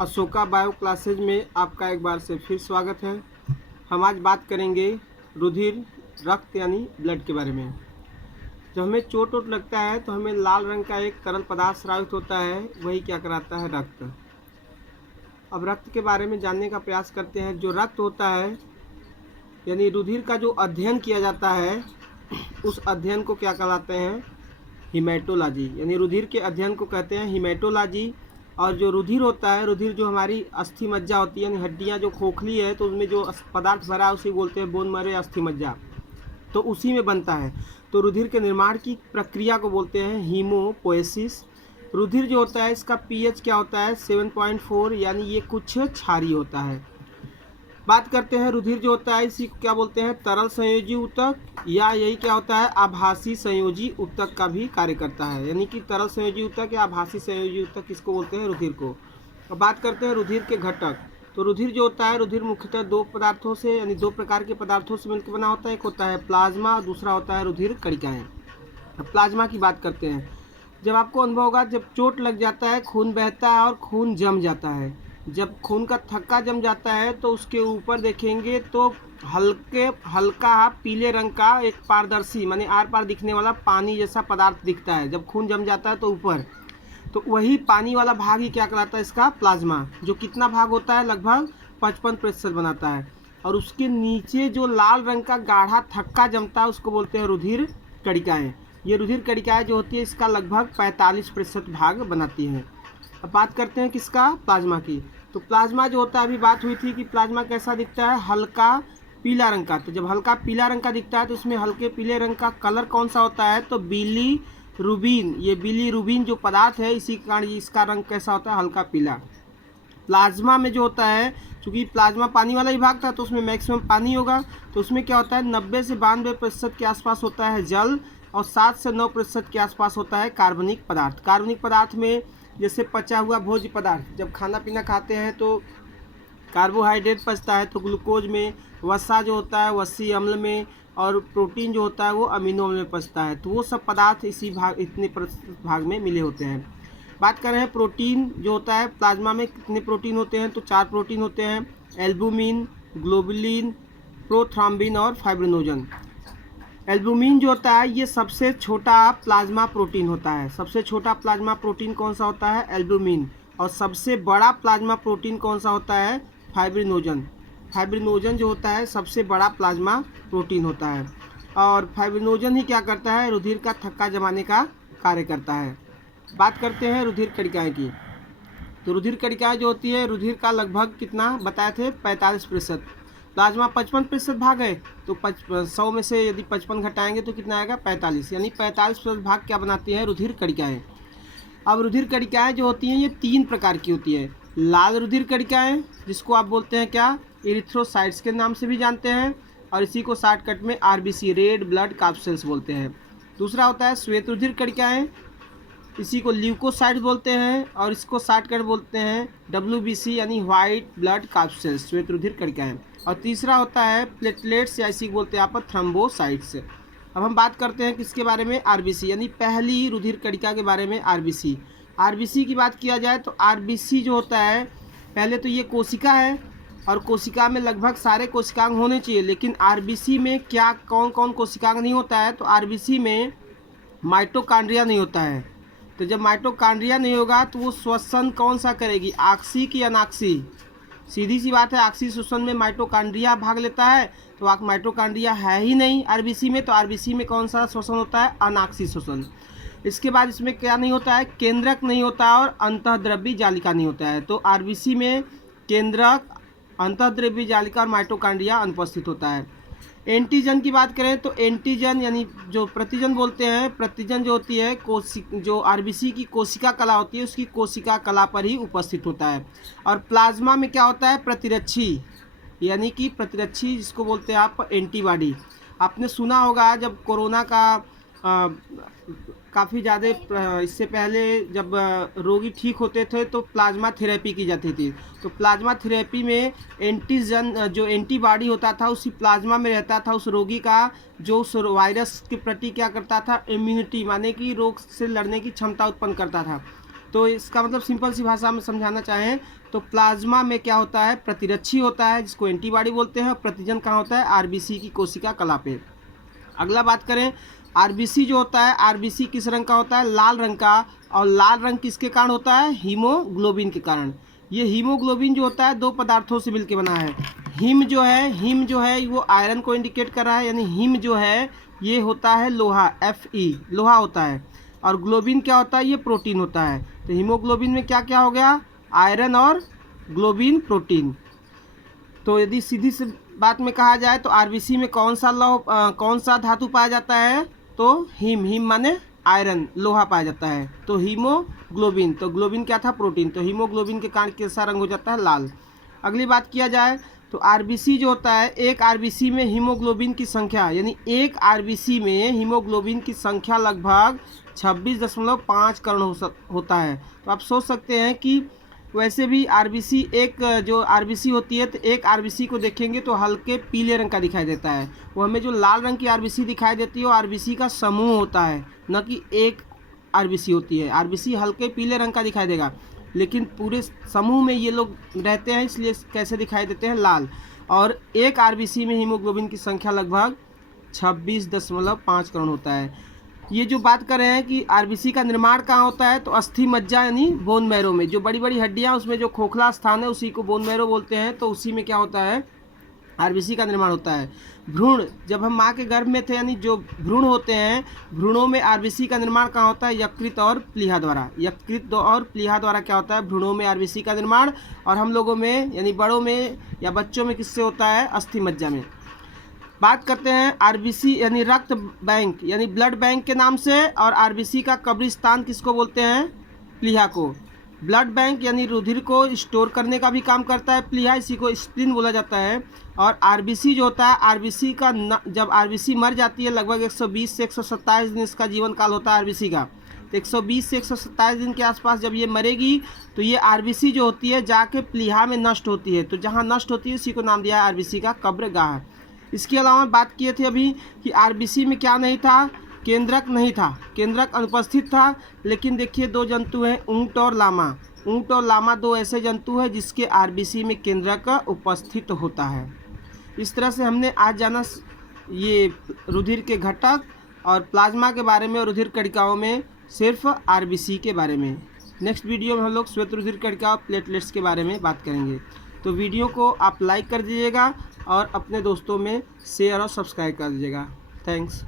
Ashoka bio classes में आपका एक बार से फिर स्वागत है। हम आज बात करेंगे रुधिर, रक्त यानी ब्लड के बारे में। जब हमें चोट वोट लगता है तो हमें लाल रंग का एक तरल पदार्थ स्रावित होता है, वही क्या कराता है? रक्त। अब रक्त के बारे में जानने का प्रयास करते हैं। जो रक्त होता है यानी रुधिर का जो अध्ययन किया जाता है, उस अध्ययन को क्या कहलाते हैं? हीमेटोलॉजी। यानी रुधिर के अध्ययन को कहते हैं हीमेटोलॉजी। और जो रुधिर होता है, रुधिर जो हमारी अस्थि मज्जा होती है, यानी हड्डियाँ जो खोखली है तो उसमें जो पदार्थ भरा है उसी बोलते हैं बोन मरे अस्थि मज्जा, तो उसी में बनता है। तो रुधिर के निर्माण की प्रक्रिया को बोलते हैं हीमोपोएसिस। रुधिर जो होता है इसका पीएच क्या होता है? 7.4, यानी ये कुछ क्षारीय होता है। बात करते हैं रुधिर जो होता है इसी को क्या बोलते हैं? तरल संयोजी ऊतक, या यही क्या होता है? आभासी संयोजी ऊतक का भी कार्य करता है। यानी कि तरल संयोजी ऊतक या आभासी संयोजी ऊतक किसको बोलते हैं? रुधिर को। अब बात करते हैं रुधिर के घटक। तो रुधिर जो होता है, रुधिर मुख्यतः दो पदार्थों से यानी दो प्रकार के पदार्थों से मिलकर बना होता है। एक होता है प्लाज्मा और दूसरा होता है रुधिर कणिकाएं। अब प्लाज्मा की बात करते हैं। जब आपको अनुभव होगा, जब चोट लग जाता है, खून बहता है और खून जम जाता है। जब खून का थक्का जम जाता है तो उसके ऊपर देखेंगे तो हल्का पीले रंग का एक पारदर्शी माने आर पार दिखने वाला पानी जैसा पदार्थ दिखता है। जब खून जम जाता है तो ऊपर, तो वही पानी वाला भाग ही क्या कहलाता है? इसका प्लाज्मा। जो कितना भाग होता है? लगभग 55% बनाता है। और उसके नीचे जो लाल रंग का गाढ़ा थक्का जमता है उसको बोलते हैं रुधिर कणिकाएं। ये रुधिर कणिकाएं जो होती है इसका लगभग 45% भाग बनाती हैं। अब बात करते हैं किसका? प्लाज्मा की। तो प्लाज्मा जो होता है, अभी बात हुई थी कि प्लाज्मा कैसा दिखता है? हल्का पीला रंग का। तो जब हल्का पीला रंग का दिखता है तो उसमें हल्के पीले रंग का कलर कौन सा होता है? तो बिलीरुबिन। ये बिलीरुबिन जो पदार्थ है इसी कारण इसका रंग कैसा होता है? हल्का पीला। प्लाज्मा में जो होता है, चूँकि प्लाज्मा पानी वाला ही भाग था तो उसमें मैक्सिमम पानी होगा, तो उसमें क्या होता है? 90 से 92% के आसपास होता है जल और 7 से 9% के आसपास होता है कार्बनिक पदार्थ। कार्बनिक पदार्थ में जैसे पचा हुआ भोज्य पदार्थ, जब खाना पीना खाते हैं तो कार्बोहाइड्रेट पचता है तो ग्लूकोज में, वसा जो होता है वसी अम्ल में, और प्रोटीन जो होता है वो अमीनो अम्ल में पचता है। तो वो सब पदार्थ इसी भाग इतने भाग में मिले होते हैं। बात कर रहे हैं प्रोटीन जो होता है प्लाज्मा में कितने प्रोटीन होते हैं? तो 4 प्रोटीन होते हैं, एल्बुमिन, ग्लोबुलिन, प्रोथ्रम्बिन और फाइब्रिनोजन। एल्बुमिन जो होता है ये सबसे छोटा प्लाज्मा प्रोटीन होता है। सबसे छोटा प्लाज्मा प्रोटीन कौन सा होता है? एल्बुमिन। और सबसे बड़ा प्लाज्मा प्रोटीन कौन सा होता है? फाइब्रिनोजन। फाइब्रिनोजन जो होता है सबसे बड़ा प्लाज्मा प्रोटीन होता है। और फाइब्रिनोजन ही क्या करता है? रुधिर का थक्का जमाने का कार्य करता है। बात करते हैं रुधिर कणिकाएं की। तो रुधिर कणिकाएं जो होती है, रुधिर का लगभग कितना बताए थे? 45%। प्लाज्मा 55% भाग है, तो 100 में से यदि 55 घटाएंगे तो कितना आएगा? 45। यानी 45% भाग क्या बनाती है? रुधिर कणिकाएं। अब रुधिर कणिकाएं जो होती हैं ये 3 प्रकार की होती है। लाल रुधिर कणिकाएं, जिसको आप बोलते हैं क्या? इरिथ्रोसाइट्स के नाम से भी जानते हैं, और इसी को शॉर्टकट में आरबीसी, रेड ब्लड कार्पसेल्स बोलते हैं। दूसरा होता है श्वेत रुधिर कणिकाएं, इसी को ल्यूकोसाइट्स बोलते हैं, और इसको शॉर्टकट बोलते हैं डब्ल्यूबीसी यानी व्हाइट ब्लड कार्पसेल्स, श्वेत रुधिर कणिकाएं। और तीसरा होता है प्लेटलेट्स या इसी को बोलते हैं आप थ्रोम्बोसाइट्स। अब हम बात करते हैं किसके बारे में? आरबीसी, यानी पहली रुधिर कणिका के बारे में आरबीसी। आरबीसी की बात किया जाए तो आरबीसी जो होता है, पहले तो ये कोशिका है और कोशिका में लगभग सारे कोशिकांग होने चाहिए, लेकिन आरबीसी में क्या कौन कौन कोशिकांग नहीं होता है? तो आरबीसी में माइटोकांड्रिया नहीं होता है। तो जब माइटोकांड्रिया नहीं होगा तो वो श्वसन कौन सा करेगी? आक्सी की अनाक्सी? सीधी सी बात है, आक्सी श्वसन में माइटोकांड्रिया भाग लेता है, तो माइटोकांड्रिया है ही नहीं आरबीसी में, तो आरबीसी में कौन सा श्वसन होता है? अनाक्सी श्वसन। इसके बाद इसमें क्या नहीं होता है? केंद्रक नहीं होता और अंतःद्रव्यी जालिका नहीं होता है। तो आरबीसी में केंद्रक, अंतःद्रव्यी जालिका और माइटोकांड्रिया अनुपस्थित होता है। एंटीजन की बात करें तो एंटीजन यानी जो प्रतिजन बोलते हैं, प्रतिजन जो होती है जो आरबीसी की कोशिका कला होती है उसकी कोशिका कला पर ही उपस्थित होता है। और प्लाज्मा में क्या होता है? प्रतिरक्षी, यानी कि प्रतिरक्षी जिसको बोलते हैं आप एंटीबॉडी। आपने सुना होगा जब कोरोना का काफ़ी ज़्यादा इससे पहले जब रोगी ठीक होते थे तो प्लाज्मा थेरेपी की जाती थी। तो प्लाज्मा थेरेपी में एंटीजन जो एंटीबॉडी होता था उसी प्लाज्मा में रहता था उस रोगी का, जो उस वायरस के प्रति क्या करता था? इम्यूनिटी, माने कि रोग से लड़ने की क्षमता उत्पन्न करता था। तो इसका मतलब सिंपल सी भाषा में समझाना चाहें तो प्लाज्मा में क्या होता है, प्रतिरक्षी होता है जिसको एंटीबॉडी बोलते हैं, और प्रतिजन कहाँ होता है, आरबीसी की कोशिका कला पे। अगला बात करें, आरबीसी जो होता है, आरबीसी किस रंग का होता है, लाल रंग का। और लाल रंग किसके कारण होता है, हीमोग्लोबिन के कारण। ये हीमोग्लोबिन जो होता है दो पदार्थों से मिलकर बना है। हीम जो है वो आयरन को इंडिकेट कर रहा है, यानी हीम जो है ये होता है लोहा, Fe लोहा होता है, और ग्लोबिन क्या होता है, ये प्रोटीन होता है। तो हीमोग्लोबिन में क्या क्या हो गया, आयरन और ग्लोबिन प्रोटीन। तो यदि सीधी सी बात में कहा जाए तो आरबीसी में कौन सा धातु पाया जाता है, तो हीम माने आयरन, लोहा पाया जाता है। तो हीमोग्लोबिन, तो ग्लोबिन क्या था, प्रोटीन, तो हीमोग्लोबिन के कारण कैसा रंग हो जाता है, लाल। अगली बात किया जाए तो आरबीसी जो होता है, एक आरबीसी में हीमोग्लोबिन की संख्या, यानी एक आरबीसी में हीमोग्लोबिन की संख्या लगभग 26.5 करोड़ होता है। तो आप सोच सकते हैं कि वैसे भी आरबीसी, एक जो आरबीसी होती है तो एक आरबीसी को देखेंगे तो हल्के पीले रंग का दिखाई देता है। वो हमें जो लाल रंग की आरबीसी दिखाई देती है वो आरबीसी का समूह होता है, न कि एक आरबीसी होती है। आरबीसी हल्के पीले रंग का दिखाई देगा, लेकिन पूरे समूह में ये लोग रहते हैं, इसलिए कैसे दिखाई देते हैं, लाल। और एक आरबीसी में हीमोग्लोबिन की संख्या लगभग 26.5 करोड़ होता है। ये जो बात कर रहे हैं कि आरबीसी का निर्माण कहाँ होता है, तो अस्थि मज्जा यानी बोन मैरो में, जो बड़ी बड़ी हड्डियाँ उसमें जो खोखला स्थान है उसी को बोन मैरो बोलते हैं। तो उसी में क्या होता है, आरबीसी का निर्माण होता है। भ्रूण, जब हम माँ के गर्भ में थे, यानी जो भ्रूण होते हैं, भ्रूणों में आरबीसी का निर्माण कहाँ होता है, यकृत और प्लीहा द्वारा। यकृत और प्लीहा द्वारा क्या होता है, भ्रूणों में आरबीसी का निर्माण। और हम लोगों में यानी बड़ों में या बच्चों में किससे होता है, अस्थि मज्जा में। बात करते हैं आरबीसी यानी रक्त बैंक यानी ब्लड बैंक के नाम से, और आरबीसी का कब्रिस्तान किसको बोलते हैं, प्लीहा को। ब्लड बैंक यानी रुधिर को स्टोर करने का भी काम करता है प्लीहा, इसी को स्प्लीन बोला जाता है। और आरबीसी जो होता है, आरबीसी का जब आरबीसी मर जाती है लगभग 120 से 127 दिन इसका जीवन काल होता है आरबीसी का। तो 120 से 127 दिन के आसपास जब ये मरेगी तो ये आरबीसी जो होती है जाके प्लीहा में नष्ट होती है। तो जहाँ नष्ट होती है उसी को नाम दिया है आरबीसी का कब्रगाह। इसके अलावा बात किए थे अभी कि आरबीसी में क्या नहीं था, केंद्रक नहीं था, केंद्रक अनुपस्थित था। लेकिन देखिए दो जंतु हैं, ऊंट और लामा। ऊंट और लामा दो ऐसे जंतु हैं जिसके आरबीसी में केंद्रक उपस्थित होता है। इस तरह से हमने आज जाना ये रुधिर के घटक और प्लाज्मा के बारे में, और रुधिर कणिकाओं में सिर्फ आरबीसी के बारे में। नेक्स्ट वीडियो में हम लोग श्वेत रुधिर कणिका प्लेटलेट्स के बारे में बात करेंगे। तो वीडियो को आप लाइक कर दीजिएगा और अपने दोस्तों में शेयर और सब्सक्राइब कर दीजिएगा। थैंक्स।